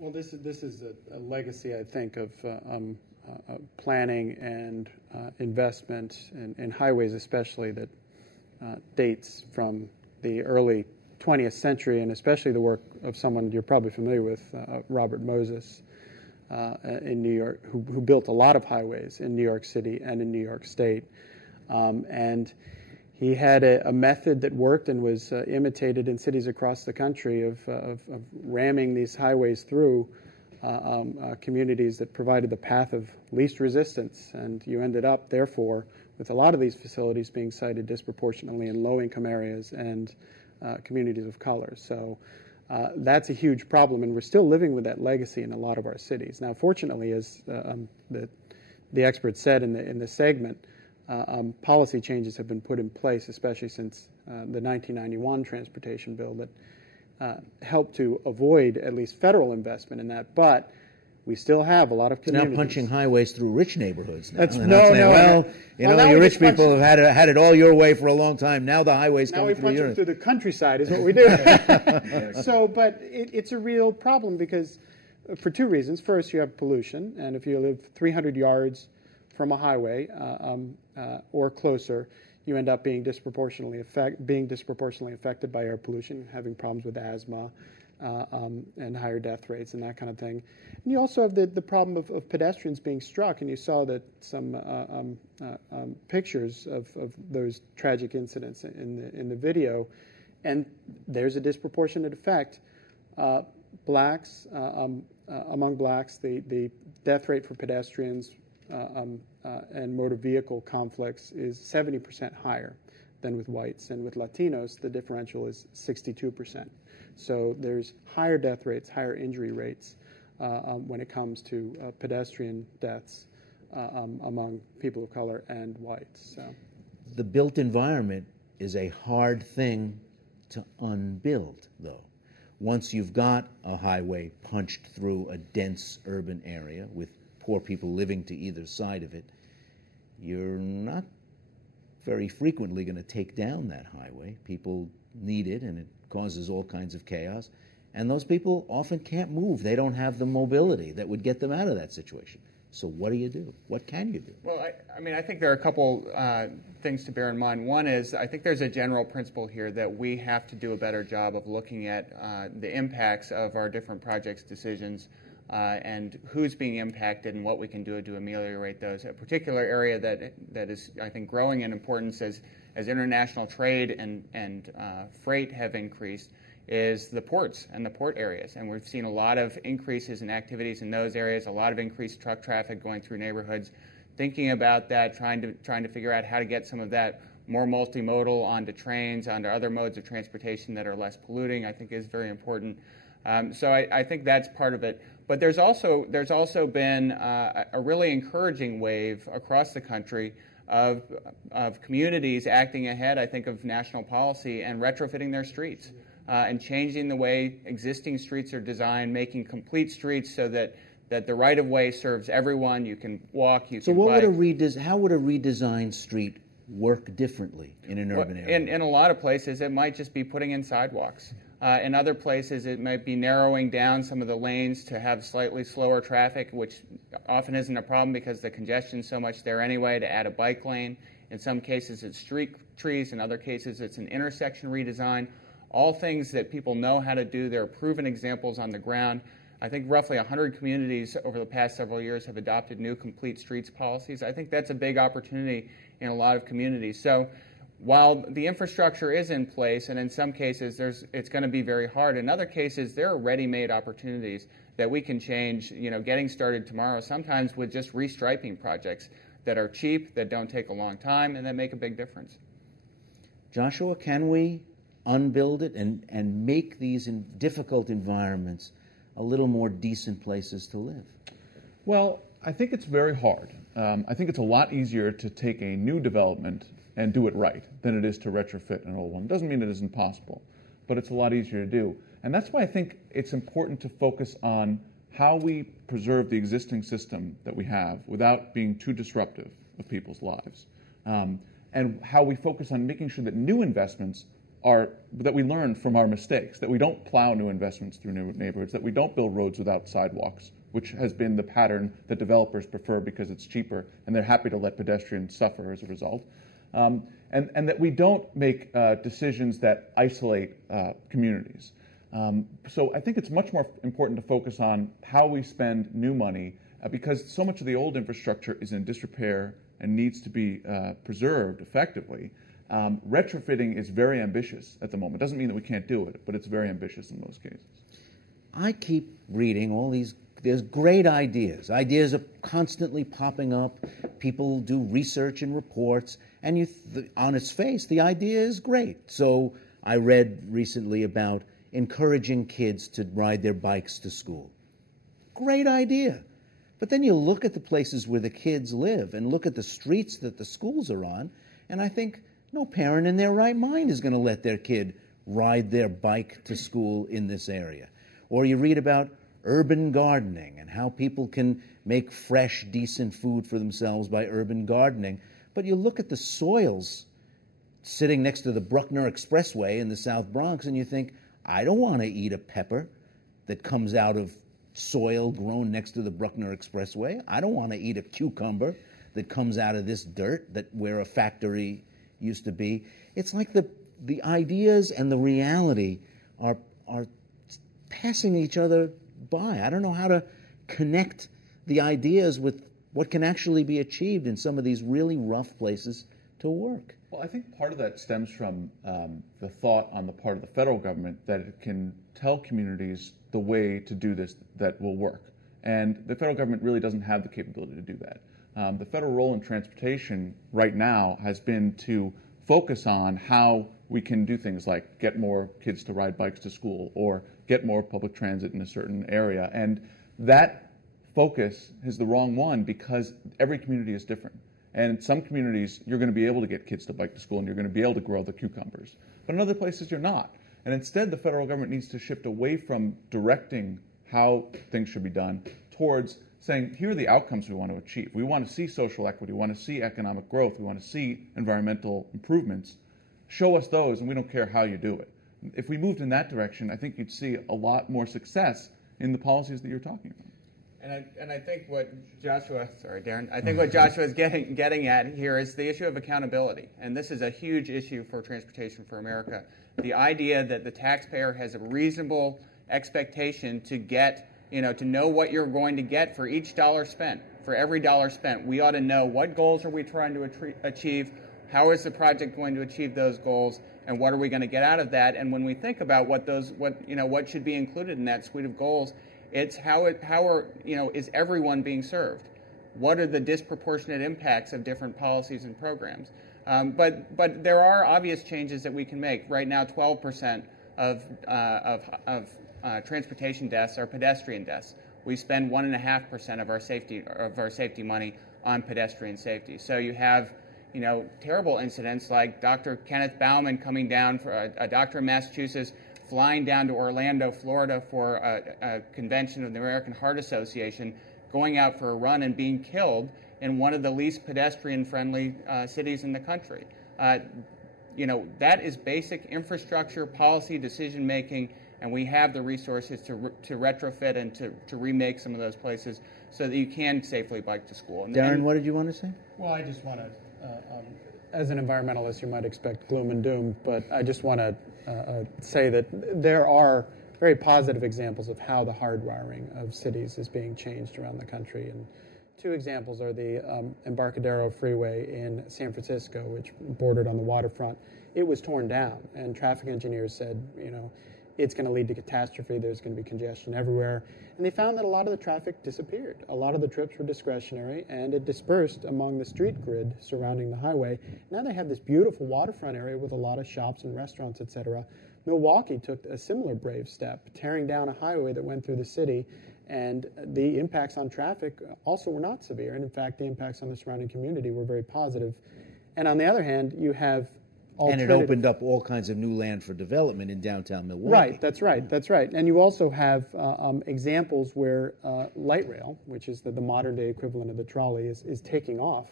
Well, this is a legacy, I think, of planning and investment in highways, especially that dates from the early 20th century, and especially the work of someone you're probably familiar with, Robert Moses, in New York, who built a lot of highways in New York City and in New York State. And he had a method that worked and was imitated in cities across the country of ramming these highways through communities that provided the path of least resistance. And you ended up, therefore, with a lot of these facilities being sited disproportionately in low-income areas and communities of color. So that's a huge problem, and we're still living with that legacy in a lot of our cities. Now, fortunately, as the expert said in the segment, policy changes have been put in place, especially since the 1991 transportation bill, that helped to avoid at least federal investment in that. But we still have a lot of communities. It's now punching highways through rich neighborhoods. Now. You rich people have had it all your way for a long time. Now the highways come through yours. Through the countryside is what we do. So, but it's a real problem because, for two reasons. First, you have pollution, and if you live 300 yards from a highway or closer, you end up being disproportionately affected by air pollution, having problems with asthma and higher death rates and that kind of thing. And you also have the problem of pedestrians being struck, and you saw that some pictures of those tragic incidents in the video, and there's a disproportionate effect. Blacks, among blacks, the death rate for pedestrians and motor vehicle conflicts is 70% higher than with whites, and with Latinos, the differential is 62%. So there's higher death rates, higher injury rates when it comes to pedestrian deaths among people of color and whites. So. The built environment is a hard thing to unbuild, though. Once you've got a highway punched through a dense urban area with poor people living to either side of it, you're not very frequently going to take down that highway. People need it, and it causes all kinds of chaos. And those people often can't move. They don't have the mobility that would get them out of that situation. So what do you do? What can you do? Well, I think there are a couple things to bear in mind. One is I think there's a general principle here that we have to do a better job of looking at the impacts of our different projects' decisions and who's being impacted and what we can do to ameliorate those. A particular area that is, I think, growing in importance as international trade and freight have increased is the ports and the port areas. And we've seen a lot of increases in activities in those areas, a lot of increased truck traffic going through neighborhoods. Thinking about that, trying to figure out how to get some of that more multimodal onto trains, onto other modes of transportation that are less polluting, I think is very important. So I think that's part of it. But there's also been a really encouraging wave across the country of communities acting ahead, I think, of national policy and retrofitting their streets and changing the way existing streets are designed, making complete streets so that the right-of-way serves everyone. You can walk, you can bike. How would a redesigned street work differently in an urban area? In a lot of places, it might just be putting in sidewalks. In other places, it might be narrowing down some of the lanes to have slightly slower traffic, which often isn't a problem because the congestion's so much there anyway, to add a bike lane. In some cases, it's street trees. In other cases, it's an intersection redesign. All things that people know how to do. There are proven examples on the ground. I think roughly 100 communities over the past several years have adopted new complete streets policies. I think that's a big opportunity in a lot of communities. So while the infrastructure is in place, and in some cases it's going to be very hard, in other cases there are ready-made opportunities that we can change, getting started tomorrow, sometimes with just restriping projects that are cheap, that don't take a long time, and that make a big difference. Joshua, can we unbuild it and make these difficult environments a little more decent places to live? Well, I think it's very hard. I think it's a lot easier to take a new development and do it right than it is to retrofit an old one. It doesn't mean it isn't possible, but it's a lot easier to do. And that's why I think it's important to focus on how we preserve the existing system that we have without being too disruptive of people's lives. And how we focus on making sure that new investments that we learn from our mistakes, that we don't plow new investments through new neighborhoods, that we don't build roads without sidewalks, which has been the pattern that developers prefer because it's cheaper, and they're happy to let pedestrians suffer as a result. And that we don't make decisions that isolate communities. So I think it's much more important to focus on how we spend new money because so much of the old infrastructure is in disrepair and needs to be preserved effectively. Retrofitting is very ambitious at the moment. Doesn't mean that we can't do it, but it's very ambitious in most cases. I keep reading all these. There's great ideas. Ideas are constantly popping up. People do research and reports, and on its face, the idea is great. So I read recently about encouraging kids to ride their bikes to school. Great idea. But then you look at the places where the kids live and look at the streets that the schools are on, and I think no parent in their right mind is going to let their kid ride their bike to school in this area. Or you read about urban gardening and how people can make fresh, decent food for themselves by urban gardening. But you look at the soils sitting next to the Bruckner Expressway in the South Bronx and you think, I don't want to eat a pepper that comes out of soil grown next to the Bruckner Expressway. I don't want to eat a cucumber that comes out of this dirt where a factory used to be. It's like the ideas and the reality are passing each other by. I don't know how to connect the ideas with what can actually be achieved in some of these really rough places to work. Well, I think part of that stems from the thought on the part of the federal government that it can tell communities the way to do this that will work. And the federal government really doesn't have the capability to do that. The federal role in transportation right now has been to focus on how we can do things like get more kids to ride bikes to school or get more public transit in a certain area. And that focus is the wrong one because every community is different. And in some communities, you're going to be able to get kids to bike to school and you're going to be able to grow the cucumbers. But in other places, you're not. And instead, the federal government needs to shift away from directing how things should be done towards saying, here are the outcomes we want to achieve. We want to see social equity. We want to see economic growth. We want to see environmental improvements. Show us those, and we don't care how you do it. If we moved in that direction, I think you'd see a lot more success in the policies that you're talking about. And I think what Joshua, Deron, I think what Joshua is getting at here is the issue of accountability. And this is a huge issue for transportation for America. The idea that the taxpayer has a reasonable expectation to get, to know what you're going to get for each dollar spent. For every dollar spent, we ought to know what goals are we trying to achieve, how is the project going to achieve those goals, and what are we going to get out of that? And when we think about what should be included in that suite of goals, it's is everyone being served? What are the disproportionate impacts of different policies and programs? But there are obvious changes that we can make. Right now, 12% of transportation deaths are pedestrian deaths. We spend 1.5% of our safety money on pedestrian safety. So you have terrible incidents like Dr. Kenneth Bauman coming down, for a doctor in Massachusetts, flying down to Orlando, Florida for a convention of the American Heart Association, going out for a run and being killed in one of the least pedestrian-friendly cities in the country. That is basic infrastructure, policy, decision-making, and we have the resources to retrofit and to remake some of those places so that you can safely bike to school. Deron, what did you want to say? Well, I just want to, as an environmentalist, you might expect gloom and doom, but I just want to say that there are very positive examples of how the hardwiring of cities is being changed around the country. And two examples are the Embarcadero Freeway in San Francisco, which bordered on the waterfront. It was torn down, and traffic engineers said, it's going to lead to catastrophe. There's going to be congestion everywhere. And they found that a lot of the traffic disappeared. A lot of the trips were discretionary, and it dispersed among the street grid surrounding the highway. Now they have this beautiful waterfront area with a lot of shops and restaurants, etc. Milwaukee took a similar brave step, tearing down a highway that went through the city, and the impacts on traffic also were not severe. And in fact, the impacts on the surrounding community were very positive. And on the other hand, you have and it opened up all kinds of new land for development in downtown Milwaukee. Right, that's right. And you also have examples where light rail, which is the modern-day equivalent of the trolley, is taking off.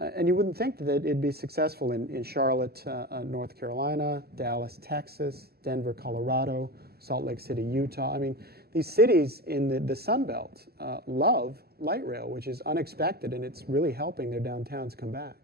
And you wouldn't think that it'd be successful in Charlotte, North Carolina, Dallas, Texas, Denver, Colorado, Salt Lake City, Utah. I mean, these cities in the Sun Belt love light rail, which is unexpected, and it's really helping their downtowns come back.